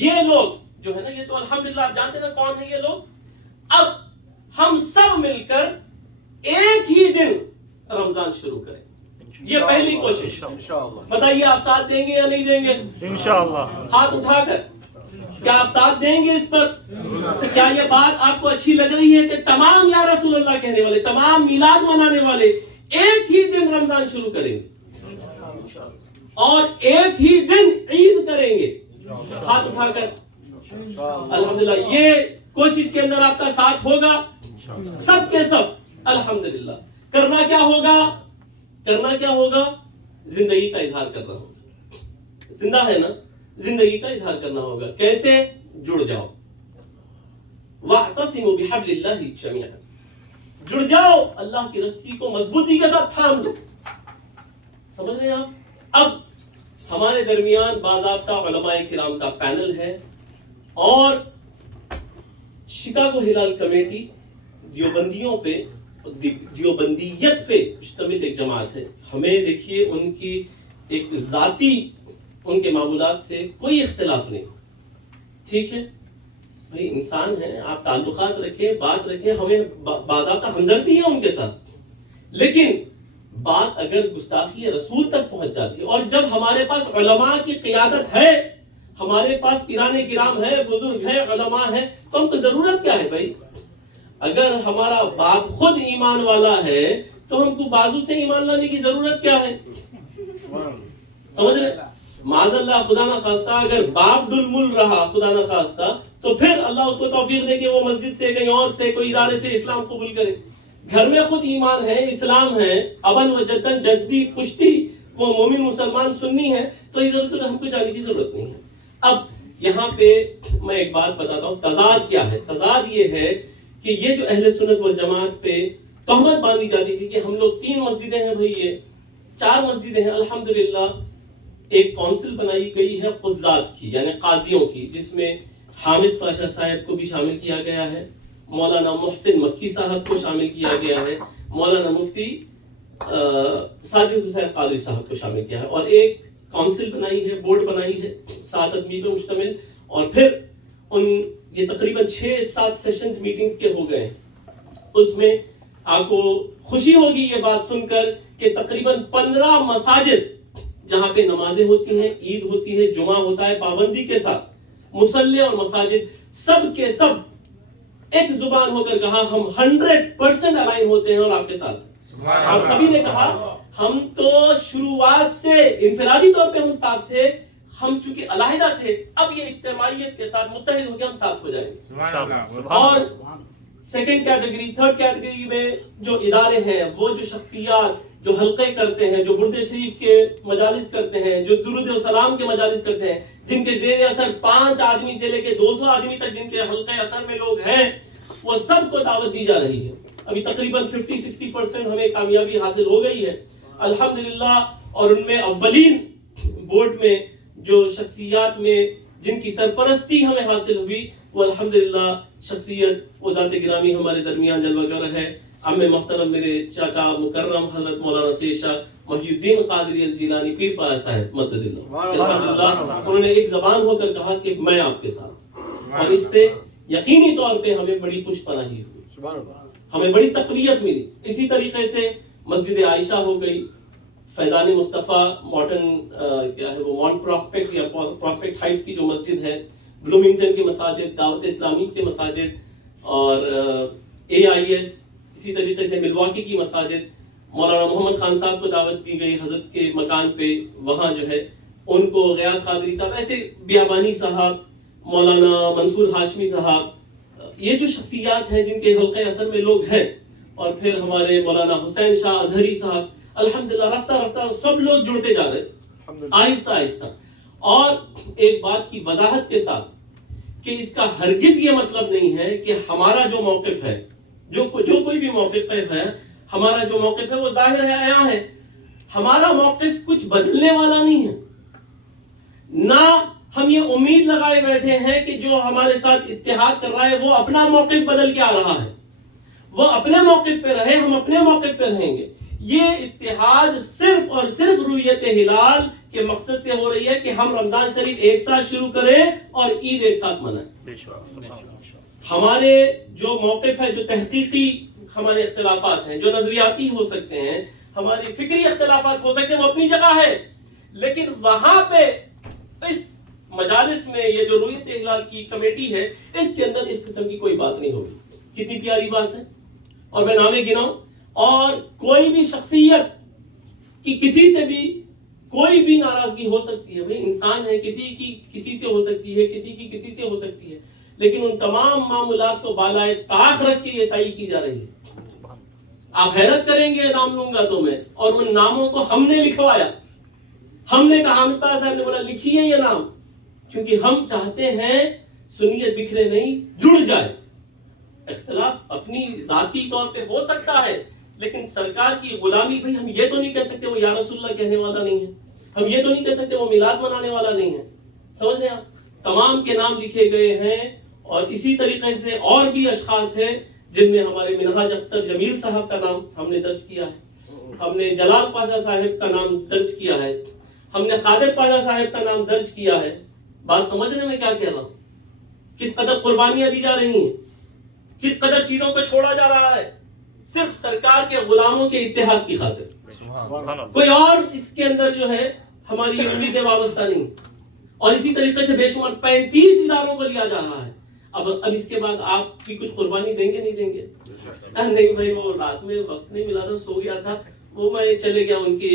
یہ لوگ جو ہے نا، یہ تو الحمدللہ آپ جانتے ہیں کون ہیں یہ لوگ۔ اب ہم سب مل کر ایک ہی دن رمضان شروع کریں، یہ پہلی کوشش۔ بتائیے آپ ساتھ دیں گے یا نہیں دیں گے؟ انشاءاللہ ہاتھ اٹھا کر کیا آپ ساتھ دیں گے اس پر؟ کیا یہ بات آپ کو اچھی لگ رہی ہے کہ تمام یا رسول اللہ کہنے والے، تمام میلاد منانے والے ایک ہی دن رمضان شروع کریں گے اور ایک ہی دن عید کریں گے؟ ہاتھ اٹھا کر الحمدللہ یہ کوشش کے اندر آپ کا ساتھ ہوگا سب کے سب، الحمدللہ۔ کرنا کیا ہوگا؟ کرنا کیا ہوگا؟ زندگی کا اظہار کرنا ہوگا۔ زندہ ہے نا زندگی کا اظہار کرنا ہوگا. کیسے؟ جڑ جاؤ. وَاعْتَصِمُوا بِحَبْلِ اللَّهِ جَمِيعًا. جڑ جاؤ, اللہ کی رسی کو مضبوطی کے ساتھ تھام لو. سمجھ رہے ہیں آپ؟ اب ہمارے درمیان باضابطہ علماء کرام کا پینل ہے اور شکاگو ہلال کمیٹی دیوبندیوں پہ دیوبندیت پہ مشتمل ایک جماعت ہے. ہمیں دیکھیے ان کی ایک ذاتی ان کے معمولات سے کوئی اختلاف نہیں, ٹھیک ہے بھائی, انسان ہیں, آپ تعلقات رکھیں, بات رکھیں, ہمیں باضابطہ ہمدردی ہے ان کے ساتھ. لیکن بات اگر گستاخی رسول تک پہنچ جاتی ہے, اور جب ہمارے پاس علماء کی قیادت ہے, ہمارے پاس پیران کرام ہے, بزرگ ہیں, علماء ہیں, تو ہم کو ضرورت کیا ہے بھائی؟ اگر ہمارا باپ خود ایمان والا ہے تو ہم کو بازو سے ایمان لانے کی ضرورت کیا ہے؟ سمجھ رہے؟ معاذ اللہ, خدا نہ خواستہ اگر باپ ڈلمل رہا, خدا نہ خواستہ, تو پھر اللہ اس کو توفیق دے کہ وہ مسجد سے, کہیں اور سے, کوئی ادارے سے اسلام قبول کرے. گھر میں خود ایمان ہے, اسلام ہے, ابن و جدن, جدی پشتی, وہ مومن مسلمان سنی ہے, تو ادھر ہم کو جانے کی ضرورت نہیں ہے. اب یہاں پہ میں ایک بات بتاتا ہوں, تضاد کیا ہے. تضاد یہ ہے کہ یہ جو اہل سنت والجماعت پہ تہمت باندھی جاتی تھی کہ ہم لوگ 3 مسجدیں ہیں بھائی, یہ 4 مسجدیں ہیں, الحمدللہ ایک کونسل بنائی گئی ہے قضات کی, یعنی قاضیوں کی, جس میں حامد پاشا صاحب کو بھی شامل کیا گیا ہے, مولانا محسن مکی صاحب کو شامل کیا گیا ہے, مولانا مفتی ساجد حسین قادری صاحب کو شامل کیا ہے, اور ایک کونسل بنائی ہے, بورڈ بنائی ہے 7 آدمی پہ مشتمل. اور پھر یہ تقریباً 6-7 سیشنز میٹنگز کے ہو گئے. اس میں آپ کو خوشی ہوگی یہ بات سن کر کہ تقریباً 15 مساجد جہاں پہ نمازیں ہوتی ہیں, عید ہوتی ہے, جمعہ ہوتا ہے پابندی کے ساتھ, مصلی اور مساجد سب کے سب ایک زبان ہو کر کہا ہم 100% الائن ہوتے ہیں اور آپ کے ساتھ. اور سبھی نے کہا ہم تو شروعات سے انفرادی طور پہ ہم ساتھ تھے, ہم چونکہ علیحدہ تھے, اب یہ اجتماعیت کے ساتھ متحد ہو کے ہم ساتھ ہو جائیں گے. اور سیکنڈ کیٹیگری, تھرڈ کیٹیگری میں جو ادارے ہیں, وہ جو شخصیات جو حلقے کرتے ہیں, جو برد شریف کے مجالس کرتے ہیں, جو درود و سلام کے مجالس کرتے ہیں, جن کے زیر اثر 5 آدمی سے لے کے 200 آدمی تک جن کے حلقے اثر میں لوگ ہیں, وہ سب کو دعوت دی جا رہی ہے. ابھی تقریباً 50-60% ہمیں کامیابی حاصل ہو گئی ہے الحمدللہ. اور ان میں اولین بورڈ میں جو شخصیات میں جن کی سرپرستی ہمیں حاصل ہوئی, وہ الحمدللہ شخصیت وہ ذات گرامی ہمارے درمیان جلوہ گر ہے, عم محترم میرے چاچا مکرم حضرت مولانا سید شاہ محی الدین قادری الجیلانی پیر پایا صاحب مدد اللہ. الحمدللہ انہوں نے ایک زبان ہو کر کہا کہ میں آپ کے ساتھ, اور اس سے یقینی طور پہ ہمیں بڑی پشت پناہی ہوئی, ہمیں بڑی تقویت ملی. اسی طریقے سے مسجد عائشہ ہو گئی, فیضان مصطفیٰ مارٹن کیا ہے وہ مونٹ پراسپیکٹ یا پراسپیکٹ ہائٹس کی جو مسجد ہے, بلومنگٹن کے مساجد, دعوت اسلامی کے مساجد, اور AIS, اسی طریقے سے ملواکی کی مساجد, مولانا محمد خان صاحب کو دعوت دی گئی حضرت کے مکان پہ, وہاں جو ہے ان کو غیاث قادری صاحب, ایسے بیابانی صاحب, مولانا منصور ہاشمی صاحب, یہ جو شخصیات ہیں جن کے حلقے اثر میں لوگ ہیں, اور پھر ہمارے مولانا حسین شاہ اظہری صاحب, الحمدللہ رفتہ رفتہ سب لوگ جڑتے جا رہے ہیں آہستہ آہستہ. اور ایک بات کی وضاحت کے ساتھ کہ اس کا ہرگز یہ مطلب نہیں ہے کہ ہمارا جو موقف ہے, جو کوئی بھی موقف ہے, ہمارا جو موقف ہے وہ ظاہر ہے, عیاں ہے. ہمارا موقف کچھ بدلنے والا نہیں ہے, نہ ہم یہ امید لگائے بیٹھے ہیں کہ جو ہمارے ساتھ اتحاد کر رہا ہے وہ اپنا موقف بدل کے آ رہا ہے. وہ اپنے موقف پہ رہے, ہم اپنے موقف پہ رہیں گے. یہ اتحاد صرف اور صرف رویت ہلال کے مقصد سے ہو رہی ہے کہ ہم رمضان شریف ایک ساتھ شروع کریں اور عید ایک ساتھ منائیں. ہمارے جو موقف ہے, جو تحقیقی ہمارے اختلافات ہیں, جو نظریاتی ہو سکتے ہیں, ہماری فکری اختلافات ہو سکتے ہیں, وہ اپنی جگہ ہے, لیکن وہاں پہ اس مجالس میں یہ جو رویت ہلال کی کمیٹی ہے, اس کے اندر اس قسم کی کوئی بات نہیں ہوگی. کتنی پیاری بات ہے, اور میں نامیں گناؤں, اور کوئی بھی شخصیت کی کسی سے بھی کوئی بھی ناراضگی ہو سکتی ہے, بھئی انسان ہے, کسی کی کسی سے ہو سکتی ہے, کسی کی کسی سے ہو سکتی ہے, لیکن ان تمام معاملات کو بالائے طاق رکھ کے یہ صحیح کی جا رہی ہے. آپ حیرت کریں گے نام لوں گا تو میں, اور ان ناموں کو ہم نے لکھوایا, ہم نے کہا, حامد پاشا صاحب نے بولا لکھیے یہ نام, کیونکہ ہم چاہتے ہیں سنیت بکھرے نہیں، جڑ جائے. اختلاف اپنی ذاتی طور پہ ہو سکتا ہے، لیکن سرکار کی غلامی، بھئی ہم یہ تو نہیں کہہ سکتے وہ یا رسول اللہ کہنے والا نہیں ہے، ہم یہ تو نہیں کہہ سکتے وہ میلاد منانے والا نہیں ہے. سمجھ رہے آپ؟ تمام کے نام لکھے گئے ہیں. اور اسی طریقے سے اور بھی اشخاص ہیں جن میں ہمارے منہاج اختر جمیل صاحب کا نام ہم نے درج کیا ہے، ہم نے جلال پاشا صاحب کا نام درج کیا ہے، ہم نے قادر پاشا صاحب کا نام درج کیا ہے. بات سمجھنے میں کیا کہہ رہا ہوں؟ کس قدر قربانیاں دی جا رہی ہیں، کس قدر چیزوں کو چھوڑا جا رہا ہے، صرف سرکار کے غلاموں کے اتحاد کی خاطر. کوئی اور اس کے اندر جو ہے ہماری امیدیں وابستہ نہیں. اور اسی طریقے سے بے شمار 35 اداروں کو لیا جا رہا ہے. اب اس کے بعد آپ کی کچھ قربانی دیں گے نہیں دیں گے؟ نہیں بھائی وہ رات میں وقت نہیں ملا تھا، سو گیا تھا، وہ میں چلے گیا ان کے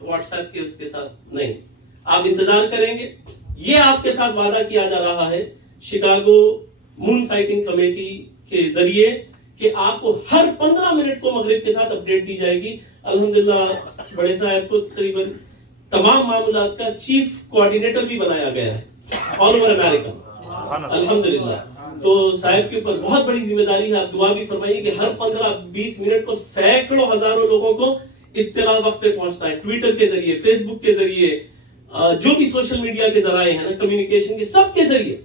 واٹس ایپ کے اس کے ساتھ. نہیں، آپ انتظار کریں گے. یہ آپ کے ساتھ وعدہ کیا جا رہا ہے شکاگو مون سائٹنگ کمیٹی کے ذریعے کہ آپ کو ہر 15 منٹ کو مغرب کے ساتھ اپڈیٹ دی جائے گی. الحمدللہ بڑے صاحب کو تقریباً تمام معاملات کا چیف کوارڈینیٹر بھی بنایا گیا ہے آل اوور امریکہ. الحمدللہ تو صاحب کے اوپر بہت بڑی ذمہ داری ہے. آپ دعا بھی فرمائیے کہ ہر 15-20 منٹ کو سینکڑوں ہزاروں لوگوں کو اطلاع وقت پہ پہنچتا ہے، ٹویٹر کے ذریعے، فیس بک کے ذریعے، جو بھی سوشل میڈیا کے ذرائع ہیں نا، کمیونیکیشن کے، سب کے ذریعے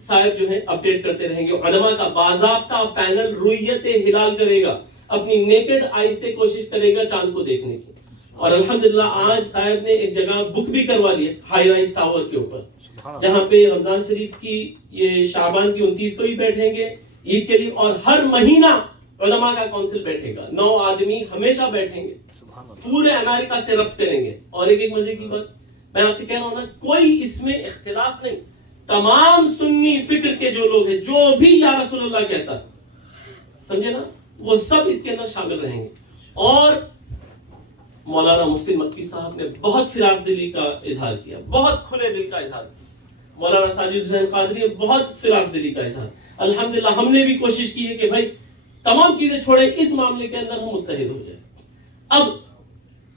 صاحب جو ہے اپڈیٹ کرتے رہیں گے. علماء کا باضابطہ پینل رؤیت ہلال کرے گا، اپنی نیکڈ آئی سے کوشش کرے گا چاند کو دیکھنے کی. اور الحمدللہ آج صاحب نے ایک جگہ بک بھی کروا لی ہے ہائی رائز ٹاور کے اوپر، جہاں پہ رمضان شریف کی یہ شعبان کی 29 کو بھی بیٹھیں گے عید کے دن، اور ہر مہینہ علماء کا کونسل بیٹھے گا. 9 آدمی ہمیشہ بیٹھیں گے، پورے امریکہ سے ربط کریں گے. اور ایک مزے کی بات میں آپ سے کہہ رہا ہوں نا، کوئی اس میں اختلاف نہیں. تمام سنی فکر کے جو لوگ ہیں، جو بھی یا رسول اللہ کہتا، سمجھے نا، وہ سب اس کے اندر شامل رہیں گے. اور مولانا محسن مکی صاحب نے بہت فراخ دلی کا اظہار کیا، بہت کھلے دل کا اظہار کیا. مولانا ساجد حسین قادری نے بہت فراخ دلی کا اظہار. الحمدللہ ہم نے بھی کوشش کی ہے کہ بھائی تمام چیزیں چھوڑیں، اس معاملے کے اندر ہم متحد ہو جائیں. اب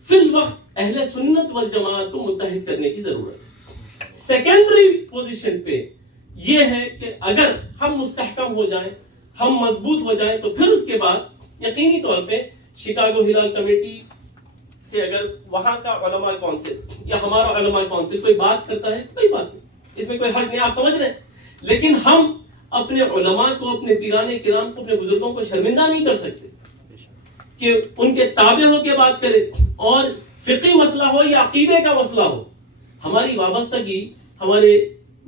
فی الوقت اہل سنت والجماعت کو متحد کرنے کی ضرورت ہے. سیکنڈری پوزیشن پہ یہ ہے کہ اگر ہم مستحکم ہو جائیں، ہم مضبوط ہو جائیں، تو پھر اس کے بعد یقینی طور پہ شکاگو ہلال کمیٹی سے اگر وہاں کا علماء کونسل یا ہمارا علماء کونسل کوئی بات کرتا ہے، کوئی بات نہیں، اس میں کوئی حرج نہیں، آپ سمجھ رہے ہیں. لیکن ہم اپنے علماء کو، اپنے پیران کرام کو، اپنے بزرگوں کو شرمندہ نہیں کر سکتے کہ ان کے تابع ہو کے بات کرے. اور فقہی مسئلہ ہو یا عقیدے کا مسئلہ ہو، ہماری وابستگی، ہمارے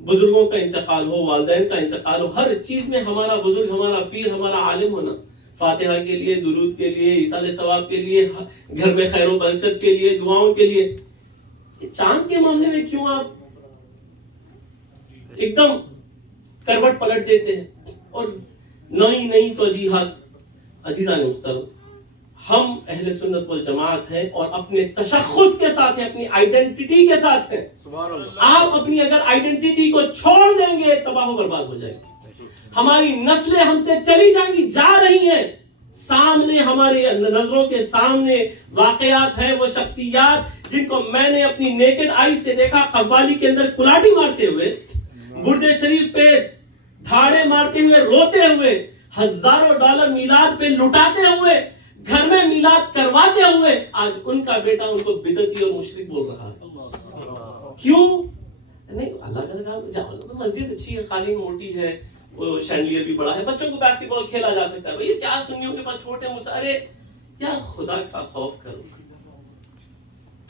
بزرگوں کا انتقال ہو، والدین کا انتقال ہو، ہر چیز میں ہمارا بزرگ، ہمارا پیر، ہمارا عالم ہونا، فاتحہ کے لیے، درود کے لیے، ایصال ثواب کے لیے، گھر میں خیر و برکت کے لیے، دعاؤں کے لیے. چاند کے معاملے میں کیوں آپ ایک دم کروٹ پلٹ دیتے ہیں اور نئی توجیہات؟ عزیزان محترم، ہم اہل سنت والجماعت ہیں اور اپنے تشخص کے ساتھ ہیں، اپنی آئیڈینٹی کے ساتھ ہیں. آپ اپنی اگر آئیڈینٹی کو چھوڑ دیں گے، تباہ و برباد ہو جائیں گے. ہماری نسلیں ہم سے چلی جائیں گی، جا رہی ہیں. سامنے ہماری نظروں کے سامنے واقعات ہیں، وہ شخصیات جن کو میں نے اپنی نیکڈ آئی سے دیکھا، قوالی کے اندر کلاٹی مارتے ہوئے، بردے شریف پہ دھاڑے مارتے ہوئے، روتے ہوئے، ہزاروں ڈالر میلاد پہ لٹاتے ہوئے، گھر میں میلاد کرواتے ہوئے، آج ان کا بیٹا ان کو بدعتی اور مشرک بول رہا ہے. کیوں؟ نہیں، اللہ کا کہا مسجد اچھی ہے، قالین موٹی ہے، وہ شینڈلیئر بھی بڑا ہے، بچوں کو باسکٹ بال کھیلا جا سکتا ہے. بھئی کیا سنیوں کے پاس چھوٹے ارے کیا خدا کا خوف کرو.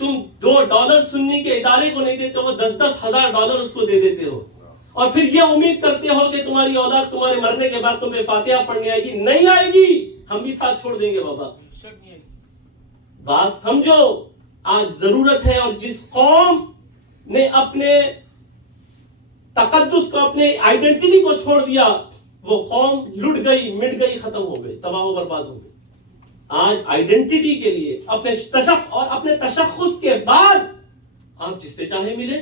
تم $2 سنی کے ادارے کو نہیں دیتے ہو، 10-10 ہزار ڈالر اس کو دے دیتے ہو، اور پھر یہ امید کرتے ہو کہ تمہاری اولاد تمہارے مرنے کے بعد تمہیں فاتحہ پڑھنے آئے گی. نہیں آئے گی، ہم بھی ساتھ چھوڑ دیں گے. بابا بات سمجھو، آج ضرورت ہے. اور جس قوم نے اپنے تقدس کو، اپنے آئیڈینٹی کو چھوڑ دیا، وہ قوم لٹ گئی، مٹ گئی، ختم ہو گئی، تباہ و برباد ہو گئی. آج آئیڈینٹی کے لیے اپنے تشخص کے بعد آپ جس سے چاہے ملے،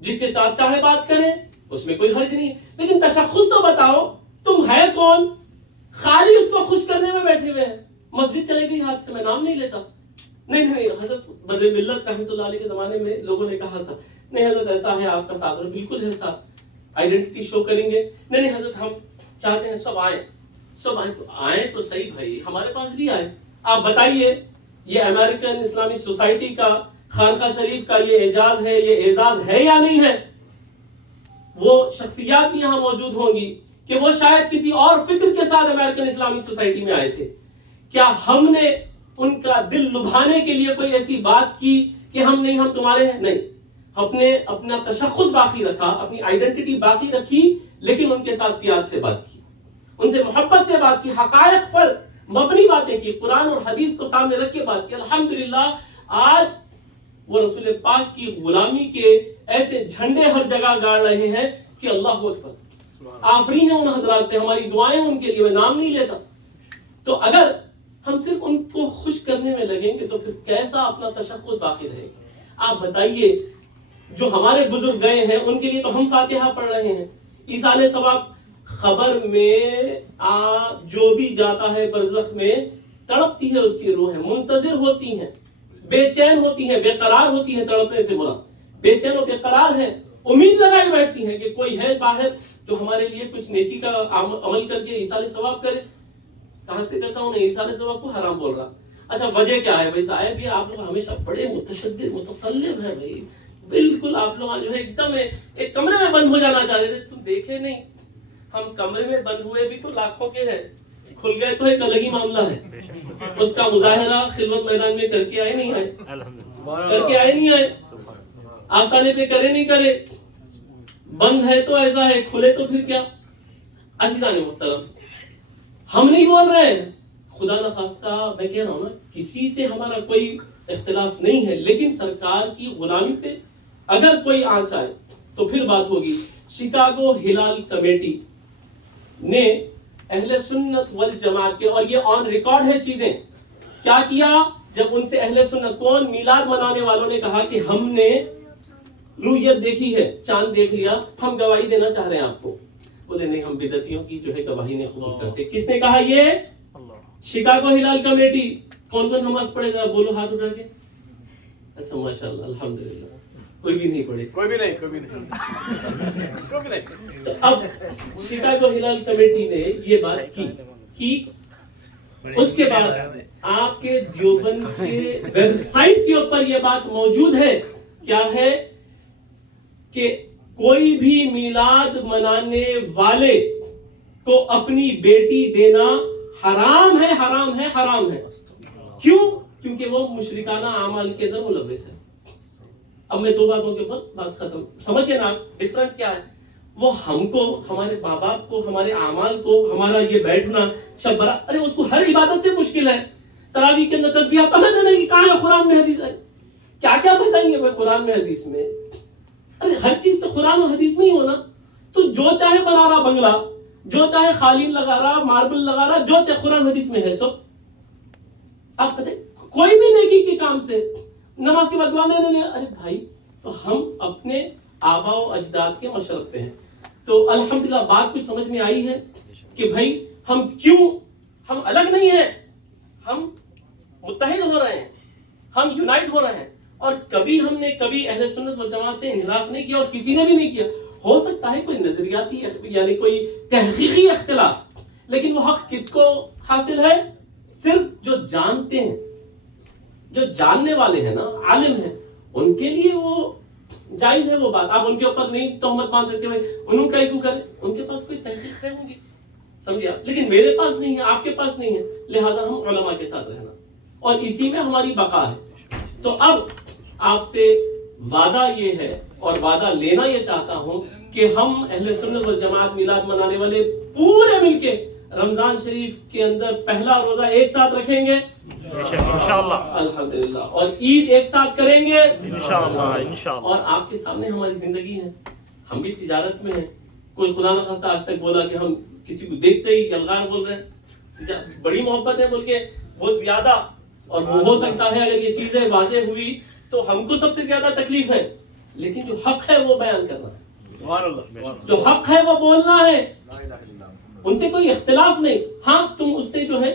جس کے ساتھ چاہے بات کریں، اس میں کوئی حرج نہیں. لیکن تشخص تو بتاؤ، تم ہے کون؟ خالی اس کو خوش کرنے میں بیٹھے ہوئے ہیں. مسجد چلے گئی ہاتھ سے، میں نام نہیں لیتا، نہیں حضرت بدر ملت رحمۃ اللہ علیہ کے زمانے میں لوگوں نے کہا تھا نہیں حضرت ایسا ہے آپ کا ساتھ، اور بالکل ہے ساتھ، آئیڈینٹی شو کریں گے، نہیں حضرت ہم چاہتے ہیں سب آئیں تو آئیں تو صحیح بھائی، ہمارے پاس بھی آئے، آپ بتائیے یہ امریکن اسلامی سوسائٹی کا خانقاہ شریف کا یہ اعجاز ہے، یہ اعزاز ہے یا نہیں ہے؟ وہ شخصیات بھی یہاں موجود ہوں گی کہ وہ شاید کسی اور فکر کے ساتھ امریکن اسلامی سوسائٹی میں آئے تھے، کیا ہم نے ان کا دل لبھانے کے لیے کوئی ایسی بات کی کہ ہم تمہارے ہیں؟ نہیں، ہم نے اپنا تشخص باقی رکھا، اپنی آئیڈینٹی باقی رکھی، لیکن ان کے ساتھ پیار سے بات کی، ان سے محبت سے بات کی، حقائق پر مبنی باتیں کی، قرآن اور حدیث کو سامنے رکھ کے بات کی۔ الحمدللہ آج وہ رسول پاک کی غلامی کے ایسے جھنڈے ہر جگہ گاڑ رہے ہیں کہ اللہ اکبر، آفرین ہیں ان حضرات پہ، ہماری دعائیں ان کے لیے، میں نام نہیں لیتا۔ تو اگر ہم صرف ان کو خوش کرنے میں لگیں گے تو پھر کیسا اپنا تشخص باقی رہے گا؟ آپ بتائیے، جو ہمارے بزرگ گئے ہیں ان کے لیے تو ہم فاتحہ پڑھ رہے ہیں، ایصال ثواب، خبر میں جو بھی جاتا ہے برزخ میں تڑپتی ہے اس کی روحیں، منتظر ہوتی ہیں، بے چین ہوتی ہیں، بے قرار ہوتی ہے، تڑپنے سے مراد بے چین و بے قرار ہے، امید لگائی بیٹھتی ہیں کہ کوئی ہے باہر جو ہمارے لیے کچھ نیکی کا عمل کر کے ایصال ثواب کرے۔ کہاں سے کرتا ہوں؟ ایصال ثواب کو حرام بول رہا۔ اچھا وجہ کیا ہے بھائی صاحب؟ یہ آپ لوگ ہمیشہ بڑے متشدد متسلب ہیں بھائی، بالکل آپ لوگ جو ہے ایک دم ایک کمرے میں بند ہو جانا چاہ رہے تھے، تم دیکھے نہیں ہم کمرے میں بند ہوئے بھی تو لاکھوں کے ہیں، کھل گئے تو ایک الگ ہی معاملہ ہے، اس کا مظاہرہ خلوت میدان میں کر کے آئے نہیں آئے، آستانے پہ کرے نہیں کرے، بند ہے تو ایسا ہے، کھلے تو پھر کیا؟ عزیزان محترم، ہم نہیں بول رہے ہیں، خدا نخواستہ میں کہہ رہا ہوں نا، کسی سے ہمارا کوئی اختلاف نہیں ہے، لیکن سرکار کی غلامی پہ اگر کوئی آنچ آئے تو پھر بات ہوگی۔ شکاگو ہلال کمیٹی نے اہل سنت والجماعت کے، اور یہ آن ریکارڈ ہے چیزیں، کیا کیا جب ان سے اہل سنت کون میلاد منانے والوں نے کہا کہ ہم نے رؤیت دیکھی ہے، چاند دیکھ لیا، ہم گواہی دینا چاہ رہے ہیں آپ کو، بولے نہیں ہم بدعتیوں کی جو ہے گواہی نہیں قبول کرتے۔ کس نے کہا؟ یہ شکاگو ہلال کمیٹی۔ کون کون نماز پڑھے گا؟ بولو ہاتھ اٹھا کے۔ اچھا ماشاءاللہ، الحمدللہ، کوئی بھی نہیں پڑھے، کوئی بھی نہیں۔ تو اب شکاگو ہلال کمیٹی نے یہ بات کی، اس کے بعد آپ کے دیوبند کے ویب سائٹ کے اوپر یہ بات موجود ہے، کیا ہے کہ کوئی بھی میلاد منانے والے کو اپنی بیٹی دینا حرام ہے۔ کیوں؟ کیونکہ وہ مشرکانہ اعمال کے اندر ملوث ہے۔ اب میں دو باتوں کے اوپر بات ختم، سمجھ گئے نا آپ ڈفرنس کیا ہے؟ وہ ہم کو، ہمارے ماں باپ کو، ہمارے اعمال کو، ہمارا یہ بیٹھنا شب برات، ارے اس کو ہر عبادت سے مشکل ہے۔ تراویح کے اندر تسبیح پڑھنا نہیں، کہاں ہے قرآن میں حدیث ہے؟ کیا بتائیں گے بھائی قرآن میں حدیث میں؟ ارے ہر چیز تو قرآن اور حدیث میں ہی ہونا۔ تو جو چاہے بنا رہا بنگلہ، جو چاہے قالین لگا رہا، ماربل لگا رہا، جو چاہے قرآن حدیث میں ہے سب۔ آپ بتائیں کوئی بھی نیکی کے کام سے نماز کے بعد دعا نہیں، ارے بھائی تو ہم اپنے آباء و اجداد کے مشرب پہ ہیں۔ تو الحمدللہ بات کچھ سمجھ میں آئی ہے کہ بھائی ہم الگ نہیں ہیں، ہم متحد ہو رہے ہیں، ہم یونائٹ ہو رہے ہیں، اور کبھی ہم نے اہل سنت والجماعت سے انحراف نہیں کیا، اور کسی نے بھی نہیں کیا۔ ہو سکتا ہے کوئی نظریاتی یعنی کوئی تحقیقی اختلاف، لیکن وہ حق کس کو حاصل ہے؟ صرف جو جانتے ہیں، جو جاننے والے ہیں نا، عالم ہیں، ان کے لیے وہ جائز ہے وہ بات۔ آپ ان کے اوپر نہیں تہمت باندھ سکتے بھائی انہوں کا ہی کریں، ان کے پاس کوئی تحقیق ہے ہوگی، سمجھے آپ، لیکن میرے پاس نہیں ہے، آپ کے پاس نہیں ہے، لہٰذا ہم علماء کے ساتھ رہنا، اور اسی میں ہماری بقا ہے۔ تو اب آپ سے وعدہ یہ ہے، اور وعدہ لینا یہ چاہتا ہوں کہ ہم اہل سنت والجماعت میلاد منانے والے پورے مل کے رمضان شریف کے اندر پہلا روزہ ایک ساتھ رکھیں گے انشاءاللہ، الحمدللہ، اور عید ایک ساتھ کریں گے انشاءاللہ۔ اور آپ کے سامنے ہماری زندگی ہے، ہم بھی تجارت میں ہیں، کوئی خدا نہ خواستہ آج تک بولا کہ ہم کسی کو دیکھتے ہی الغار بول رہے ہیں، بڑی محبت ہے بول کے بہت زیادہ، اور وہ ہو سکتا ہے اگر یہ چیزیں واضح ہوئی تو ہم کو سب سے زیادہ تکلیف ہے، لیکن جو حق ہے وہ بیان کرنا ہے، جو حق ہے وہ بولنا ہے، ان سے کوئی اختلاف نہیں۔ ہاں تم اس سے جو ہے